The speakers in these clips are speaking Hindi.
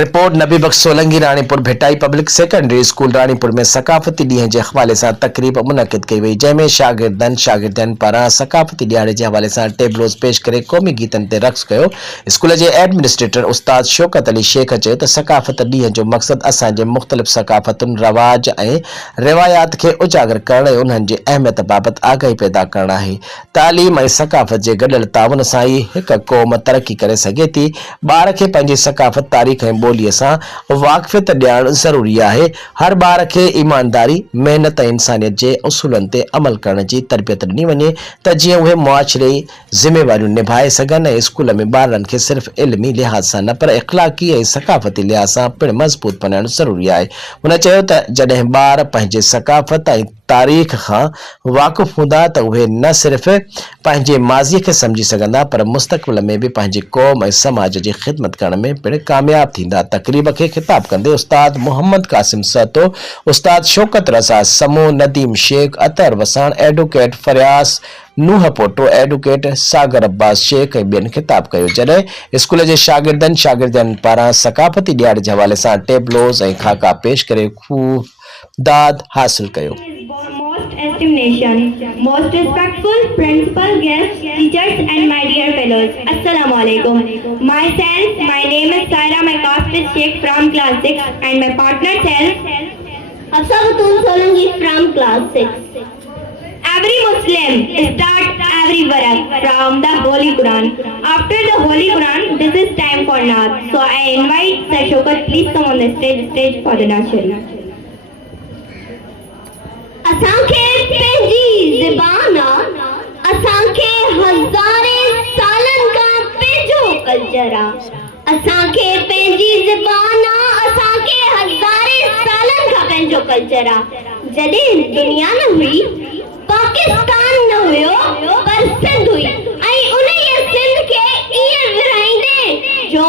रिपोर्ट नबी बख्श सोलंकी रानीपुर भेटाई पब्लिक सेकेंडरी स्कूल रानीपुर में सकाफती ॾींहं जे हवाले से तकरीब मुनक़िद कई वई, जंहिंमें शागिर्दनि पारां सकाफती ॾियारे जे हवाले से टेबलोस पेश करे क़ौमी गीतनि ते रक़्स कयो। स्कूल के एडमिनिस्ट्रेटर उस्ताद शौकत अली शेख चयो त सकाफत ॾींहं जो मक़सद असांजे मुख़्तलिफ़ सकाफ़तुनि, रवाज ऐं रिवायात खे उजागर करण ऐं उन्हनि जी अहमियत बाबति आगाही पैदा करणु आहे। तालीम ऐं सकाफ़त जे गॾियल ताउन सां ई हिक क़ौम तरक़ी करे सघे थी। ॿार खे पंहिंजी सकाफ़त, तारीख़ ऐं ॿोलीअ सां वाक़फ़ियत ॾियणु ज़रूरी आहे। हर ॿार खे ईमानदारी, मेहनत ऐं इंसानियत जे उसूलनि ते अमल करण जी तरबियत ॾिनी वञे त जीअं उहे मुआशरे ज़िम्मेवारियूं निभाए सघनि ऐं स्कूल में ॿारनि खे सिर्फ़ इल्मी लिहाज़ सां न पर इख़्लाक़ी ऐं सकाफ़ती लिहाज़ सां पिणु मज़बूत बनाइणु ज़रूरी आहे। हुन चयो त जॾहिं ॿार पंहिंजे सकाफ़त ऐं तारीख़ खां वाक़ुफ़ हूंदा त उहे न सिर्फ़ पंहिंजे माज़ीअ खे सम्झी सघंदा पर मुस्तक़बिल में भी पंहिंजी क़ौम ऐं समाज जी ख़िदमत करण में पिणु कामयाब थींदा। तक़रीब खे ख़िताब कंदे उस्ताद मोहम्मद कासिम सहतो, उस्ताद शौकत रज़ा समूह, नदीम शेख, अतर वसाण, एडवोकेट फरियास नूह पोटो, एडवोकेट सागर अब्बास शेख ऐं ॿियनि ख़िताब कयो। जॾहिं स्कूल जे शागिर्दनि पारां सकाफ़ती ॾियारे जे हवाले सां टेबलोस ऐं खाका पेश करे खूब दाद हासिल कयो। Most estimation, most respectful principal, guests, teachers and my dear fellows. Assalamu alaikum. Myself, my name is Saira Maikafit Sheikh from class 6 and my partner self Afsabatul Solanki from class 6. Every Muslim starts every barak from the Holy Quran. After the Holy Quran, this is time for Naat. So I invite Sir Shaukat, please come on the stage for the Naat Sharif. असांखे पंहिंजी ज़बान असांखे हज़ारे सालन खां पंहिंजो कल्चर असांखे पंहिंजी ज़बान असांखे हज़ारे सालन खां पंहिंजो कल्चर जॾहिं दुनिया न हुई, पाकिस्तान न हुयो पर सिंध हुई ऐं उन्हीअ सिंध खे ईअं विरहाईंदे जो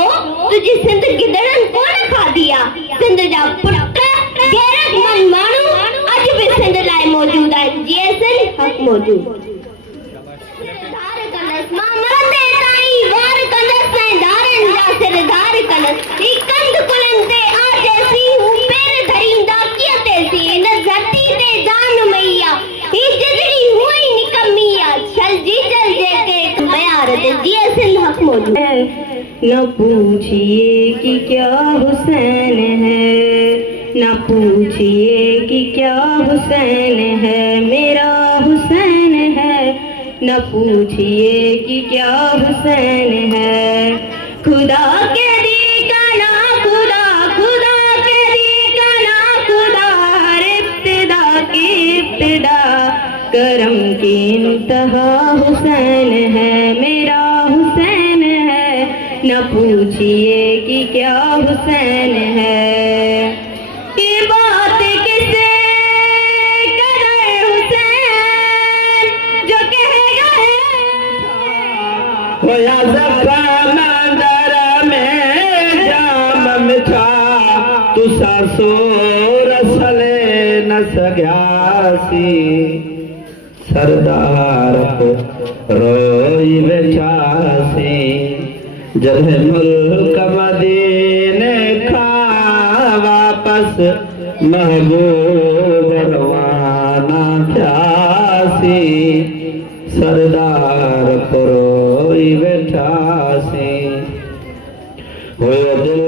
तुंहिंजी सिंध गिदड़नि कोन खाधी आहे। सिंध जा पुट गैरतमंद माण्हू अॼु बि सिंध लाइ मौजूद आहिनि, जीअं सिंध हक़ मौजूद। धार कंदसि मां मरंदे ताईं वार कंदसि ऐं धारनि जा सिर धार कंदसि। ही कंद कुलनि ते आजेसी हू पेर धरींदा कीअं तेसी इन धरती ते जान मैया ही जिंदगी हुई निकम्मी आ छलजी जल जेके मयार ते जीअं सिंध हक़ मौजूद। न पूछिए कि क्या हुसैन है, न पूछिए कि क्या हुसैन है, मेरा हुसैन है। न पूछिए कि क्या हुसैन है, खुदा के दी का ना खुदा, खुदा के दी का ना खुदा, हर इब्तिदा की इब्तिदा, करम की इंतहा हुसैन है, मेरा हुसैन है। न पूछिए कि क्या हुसैन है, तुसा सो रसले न सग्यासी, सरदार रोई बेचासी, जब मुल्क मदीने खा वापस महबूब रवाना थ्यासी, सरदार रोई बेचासी। हुयो दिल